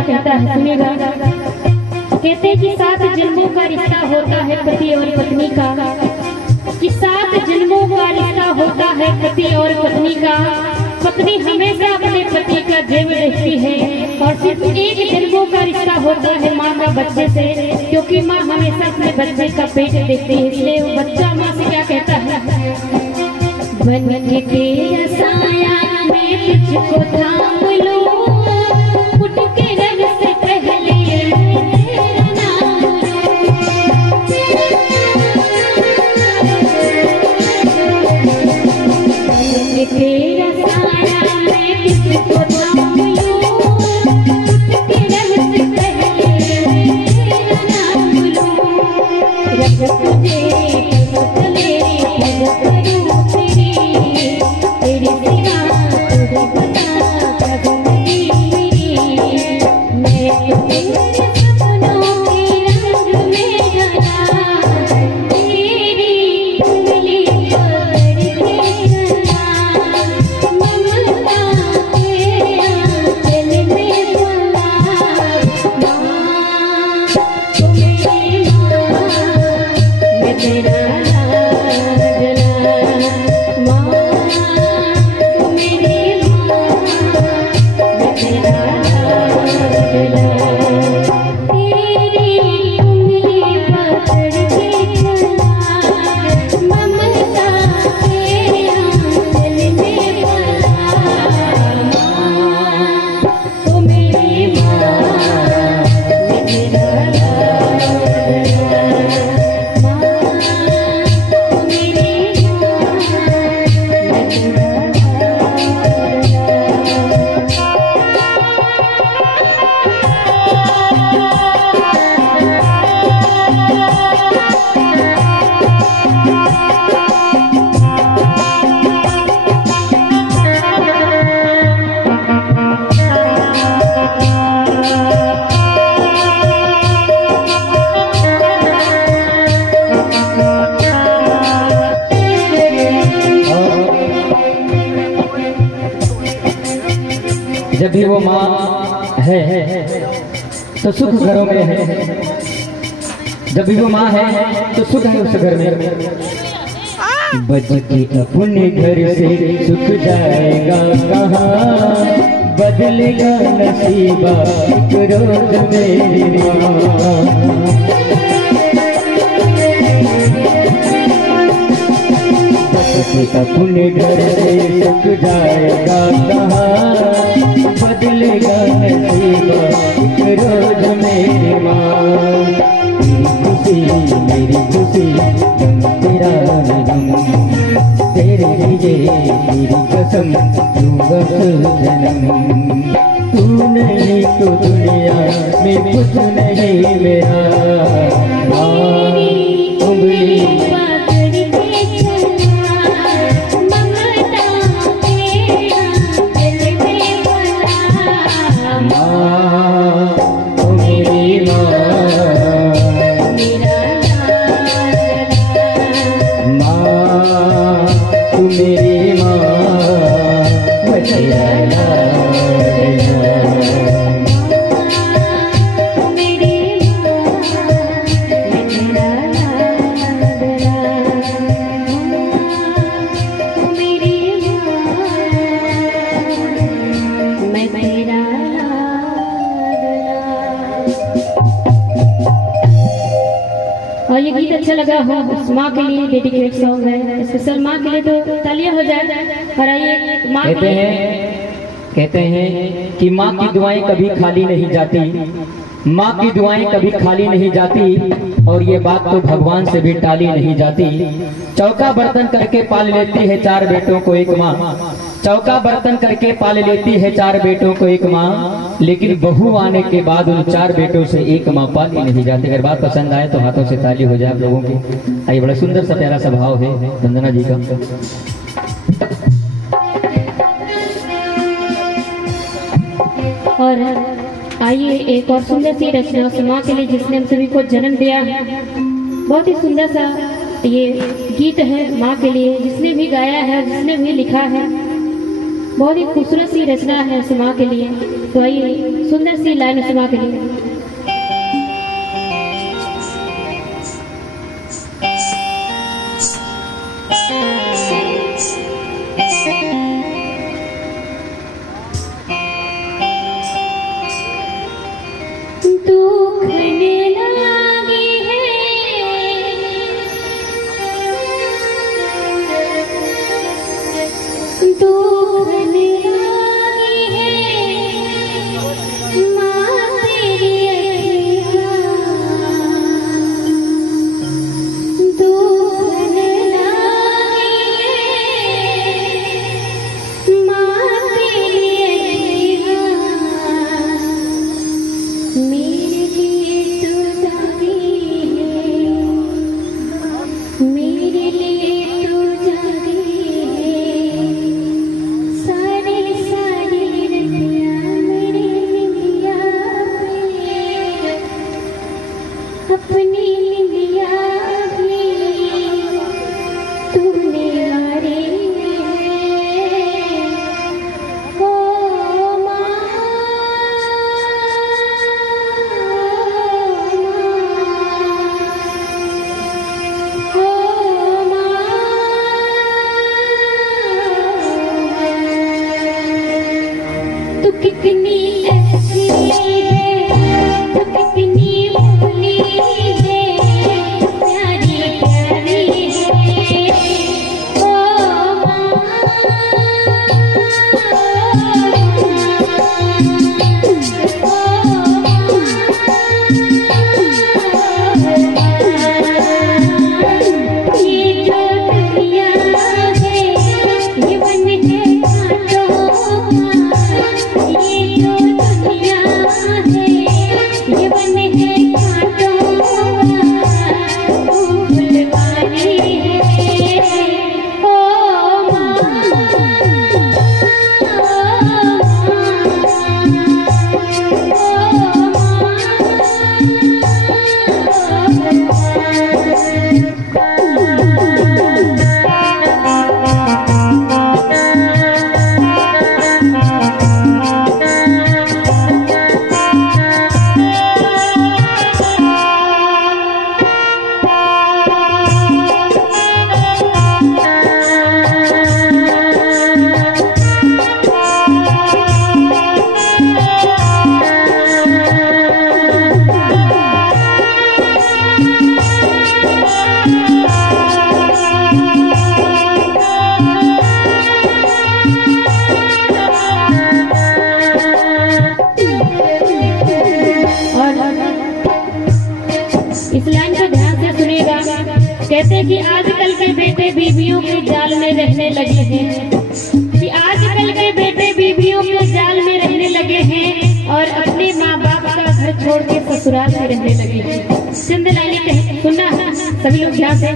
क्या कहता है सुनिएगा। कहते हैं कि 7 जन्मों का रिश्ता होता है पति और पत्नी का, कि 7 जन्मों का रिश्ता होता है पति और पत्नी का। पत्नी हमेशा अपने पति का जेब देखती है और सिर्फ 1 जन्मों का रिश्ता होता है माँ का बच्चे से, क्योंकि माँ हमेशा अपने बच्चे का पेट देखती है। इसलिए वो बच्चा माँ से क्या कहता है, बन के तेरा साया मैं तुझको थाम लूं, उठ के रब से पहले तेरा नाम लूं। बन के तेरा साया मैं तुझको थाम लूं, उठ के रब से पहले तेरा नाम लूं। रब तुझे बदले भजत करूं तेरी सिवा तुझे बता कदम मेरी, मैं तेरे सपनों के रंग में ढला, तेरी उंगली पकड़ के चला, ममता के आंचल में पला। माँ तू मेरी माँ, मैं तेरा जब भी वो माँ है तो सुख घरों में है, जब भी वो माँ है तो सुख है उस घर में। बच्चे अपने घर से सुख जाएगा कहाँ, बदलेगा नसीबा एक रोज मेरी माँ। अपने घर से सुख जाएगा कहाँ, बदलेगा नसीबा एक रोज मेरी माँ। मेरी खुशी गम तेरा गम, तेरे लिए मेरी कसम तू बस जन्म। तू नहीं तो दुनिया में कुछ नहीं मेरा, उंगली और ये गीत अच्छा लगा हो, माँ के लिए डेडिकेट सॉन्ग है, स्पेशल माँ के लिए तो तालियां हो जाए। और आइए माँ कहते हैं कि माँ की दुआएं कभी खाली नहीं जाती, माँ की दुआएं कभी खाली नहीं जाती, और ये बात तो भगवान से भी टाली नहीं जाती। चौका बर्तन करके पाल लेती है 4 बेटों को एक माँ, चौका बर्तन करके पाल लेती है 4 बेटों को एक माँ, लेकिन बहू आने के बाद उन 4 बेटों से एक माँ पाली नहीं जाती। अगर बात पसंद आए तो हाथों से ताली हो जाए आप लोगों की। आइए, बड़ा सुंदर सा प्यारा सा भाव है वंदना जी का। और आइए एक और सुंदर सी रचना उस माँ के लिए जिसने हम सभी को जन्म दिया है। बहुत ही सुंदर सा ये गीत है माँ के लिए, जिसने भी गाया है, जिसने भी लिखा है, बहुत ही खूबसूरत सी रचना है उस माँ के लिए। तो आइए सुंदर सी लाइन सुना के लिए। कहते हैं कि आजकल के बेटे बीवियों के जाल में रहने लगे हैं, कि आजकल के बेटे बीवियों के जाल में रहने लगे हैं और अपने माँ बाप का घर छोड़ के ससुराल में रहने लगे हैं। चंद लाइनें सुनना सभी लोग ध्यान से,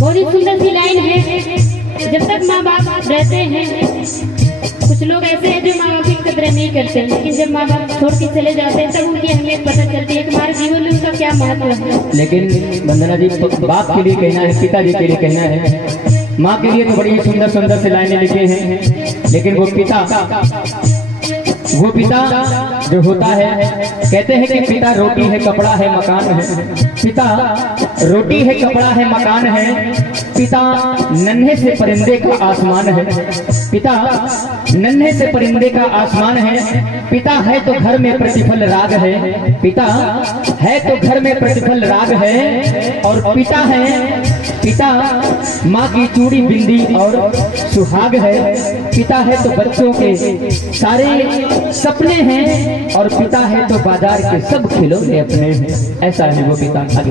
बहुत ही सुंदर सी लाइन है। जब तक माँ बाप रहते हैं, कुछ लोग ऐसे हैं जो माँ बाप की कदर नहीं करते, लेकिन जब माँ बाप छोड़ के चले जाते हैं तब उनकी अहमियत पता चलती है कि हमारे जीवन में उनका क्या महत्व है। लेकिन वंदना जी, बाप के लिए कहना है, पिताजी के लिए कहना है, माँ के लिए तो बड़ी सुंदर सुंदर से लाइनें लिखे हैं, लेकिन वो पिता जो होता है, कहते हैं कि पिता रोटी है, कपड़ा है, मकान है। पिता रोटी है, कपड़ा है, मकान है। पिता नन्हे से परिंदे का आसमान है। पिता नन्हे से परिंदे का आसमान है। पिता है तो घर में प्रतिफल राग है। पिता है तो घर में प्रतिफल राग है। और पिता माँ की चूड़ी बिंदी और सुहाग है। पिता है तो बच्चों के सारे सपने हैं, और पिता है तो बाजार के सब खिलौने अपने हैं। ऐसा है वो पिता। आगे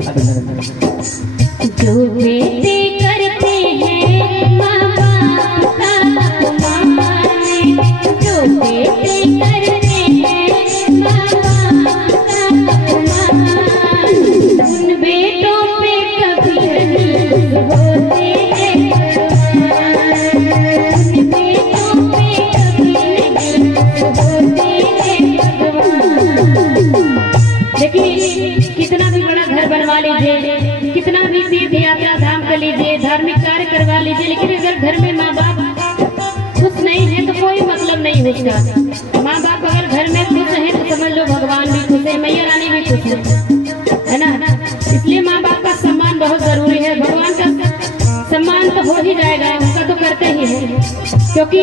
जो बेटे करते हैं माँ बाप का अपमान, जो बेटे करते हैं माँ बाप का अपमान, उन बेटों पे कभी नहीं होते हैं भगवान, उन बेटों पे कभी नहीं होते हैं भगवान। देखिए, कितना भी बड़ा घर बनवा लीजिए, कितना भी तीर्थ यात्रा धाम कर लीजिए, धार्मिक कार्य करवा लीजिए, लेकिन अगर घर में माँ बाप खुश नहीं है तो कोई मतलब का। माँ बाप अगर घर में खुश हैं तो समझ लो भगवान भी खुश है, मैया रानी भी खुश है ना। इसलिए माँ बाप का सम्मान बहुत जरूरी है। भगवान का सम्मान तो हो ही जाएगा, उनका तो करते ही है, क्योंकि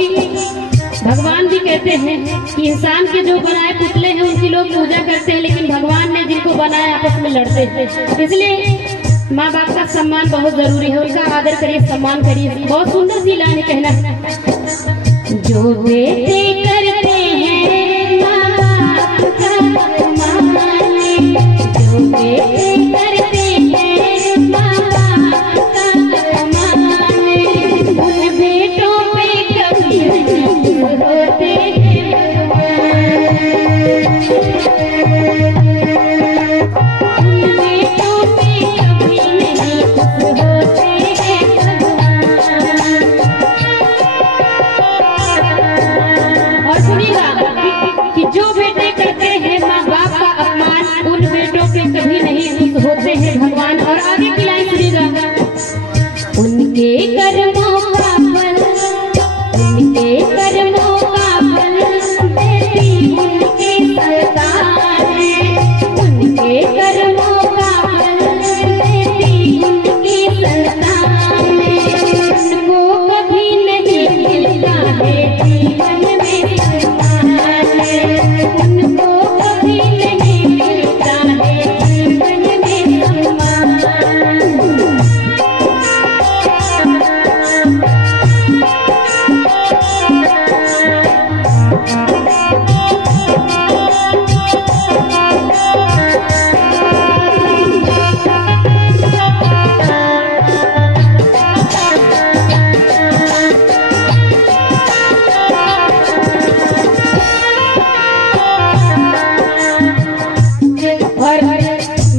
भगवान भी कहते हैं कि इंसान के जो बनाए पुतले हैं उनकी लोग पूजा करते हैं, लेकिन भगवान ने जिनको बनाया आपस में लड़ते हैं। इसलिए माँ बाप का सम्मान बहुत जरूरी है, उनका आदर करिए, सम्मान करिए। बहुत सुंदर सी लाइन कहना, जो बेटे करते हैं माँ बाप का सम्मान, जो बेटे करते हैं माँ बाप का सम्मान, उन बेटों पे कभी नहीं होते हैं भगवान, उन बेटों पे कभी नहीं होते हैं भगवान। और सुनिएगा कि जो बेटे करते हैं माँ बाप का अपमान, उन बेटों पे कभी नहीं खुश होते हैं भगवान। और आगे की लाइन सुनिएगा, उनके कर्मों का फल, उनके कर्मों का फल देती उनकी संतान है, उनके कर्मों का फल देती उनकी संतान है, उनको कभी नहीं मिलता है जीवन में सम्मान, उनको कभी नहीं मिलता है जीवन में सम्मान। और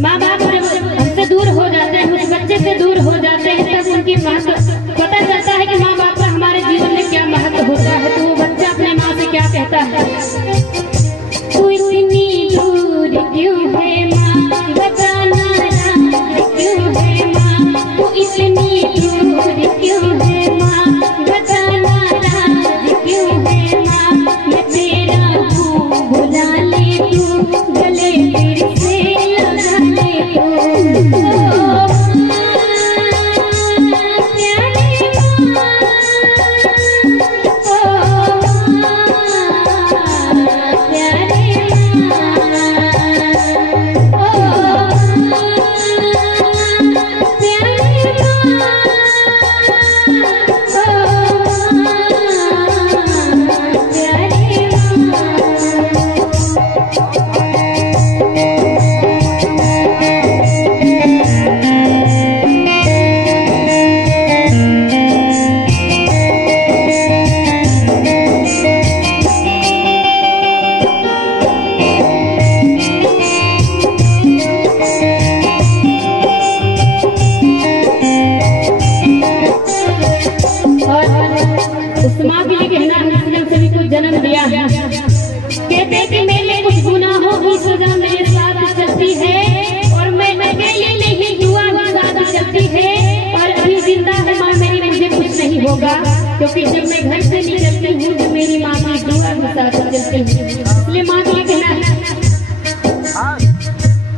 माँ बाप जब हमसे दूर हो जाते हैं, उस बच्चे से दूर हो जाते हैं, तब उनकी महत्व पता चलता है कि माँ बाप का हमारे जीवन में क्या महत्व होता है। तो वो बच्चा अपने माँ से क्या कहता है, तू इतनी दूर क्यों है माँ, बताना राज क्यों है माँ, तू इतनी दूर क्यों है माँ, बताना राज क्यों है माँ, मैं तेरा हूँ बुला ले तू, गले फिर से लगा ले तू। ओ प्यारे माँ, ओ प्यारे माँ, ओ प्यारे माँ, प्यारे उस माँ के लिए कहना है जिसने सभी को जन्म दिया है। कहते कि मेरे कुछ गुनाहों की सजा मेरे साथ चलती है, और मैं अकेले नहीं दुआ भी साथ चलती है, और अभी जिंदा है माँ मेरी, मुझे कुछ नहीं होगा, क्योंकि जब मैं घर से निकलती हूँ तो मेरी माँ की दुआ भी साथ चलती है। इसलिए माँ के लिए कहना है,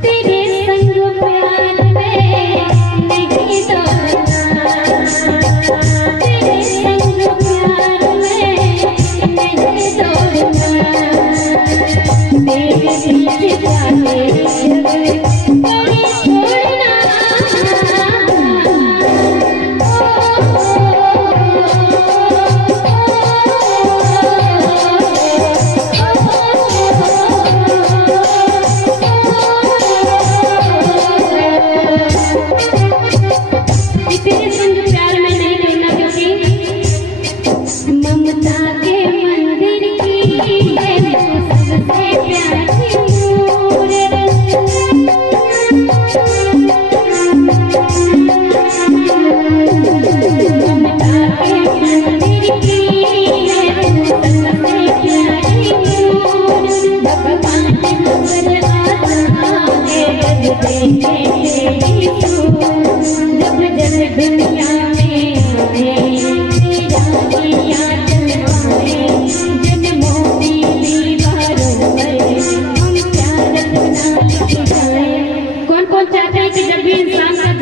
तेरे संग प्यार में नहीं दौड़ना, तेरे संग प्यार में नहीं दौड़ना, तेरे पीछे जाने जग कोई छोड़ना। तेरे संग प्यार में नहीं करना, क्योंकि ममता के मंदिर की है तू सबसे प्यारी हूँ,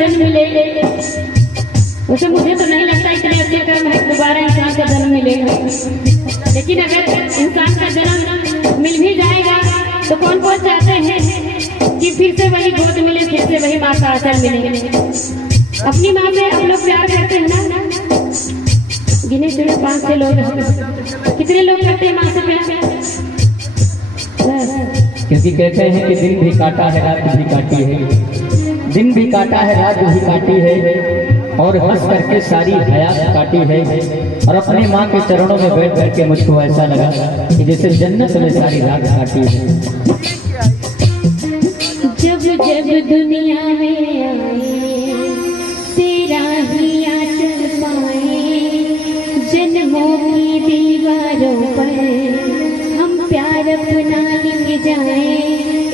जन्म मिले, उसे मुझे तो नहीं लगता इतने अच्छे कर्म है दोबारा इंसान का जन्म मिलेगा। लेकिन अगर इंसान का जन्म मिल भी जाएगा तो कौन कौन चाहते हैं कि फिर से वही गोद मिले, फिर से वही माँ का आंचल मिले। अपनी माँ से हम लोग प्यार करते हैं ना, गिने चुने 5-6 लोग हैं, कितने लोग करते हैं माँ से प्यार? क्योंकि कहते हैं कि दिन भी काटा है रात भी काटी है, दिन भी काटा है रात भी काटी है, और हंस करके सारी हयात काटी है। और अपने माँ के चरणों में बैठ करके मुझको ऐसा लगा कि जैसे जन्नत में सारी रात काटी है। जब जब दुनिया में आए तेरा ही आंचल पाए, जन्मों की दीवारों पर हम प्यार अपना लिख जाए।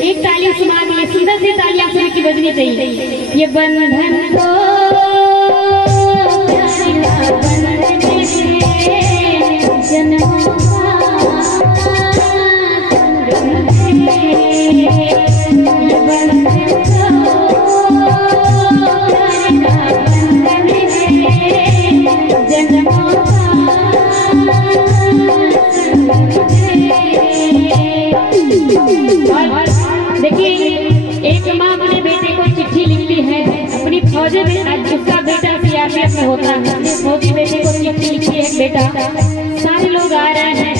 एक ताली सुना के सुंदर सी तालियां सुन की बजनी चाहिए। ये बंधन को देखिए, एक माँ अपने बेटे को चिट्ठी लिखती है, अपनी फौजी उसका बेटा सीआरपीएफ में होता है, अपने फौजी बेटे को चिट्ठी लिखती है बेटा सारे लोग आ रहे हैं,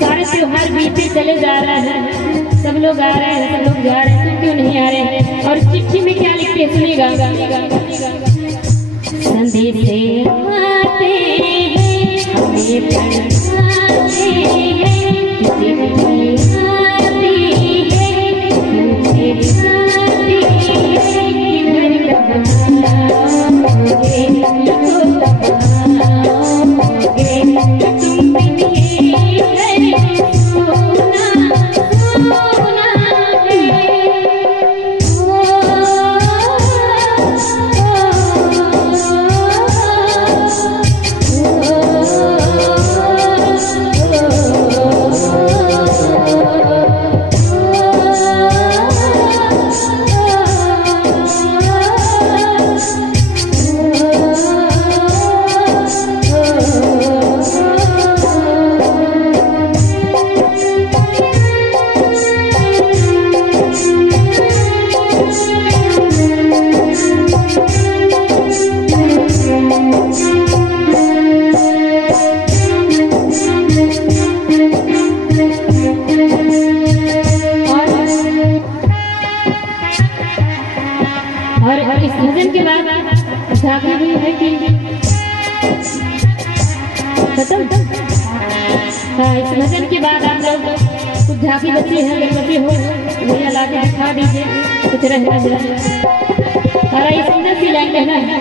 सारे त्योहार बीते चले जा रहे हैं, सब लोग आ रहे हैं, सब लोग जा रहे हैं, क्यों नहीं आ रहे हैं? और चिट्ठी में क्या लिखते हैं सुनिएगा। संदेश आते हैं हमें पढ़ाते हैं, किसी भी आती है मुझे आती है, घर बनाओगे बनाओगे तुम भी सोना सोना और इस भजन के बाद झांकी भी है कि खत्म। हाँ, इस भजन के बाद आप लोग कुछ झांकी बची है, गणपति हो भैया ला के दिखा दीजिए कुछ रहना। और इस सुंदर सी लाइन कहना है।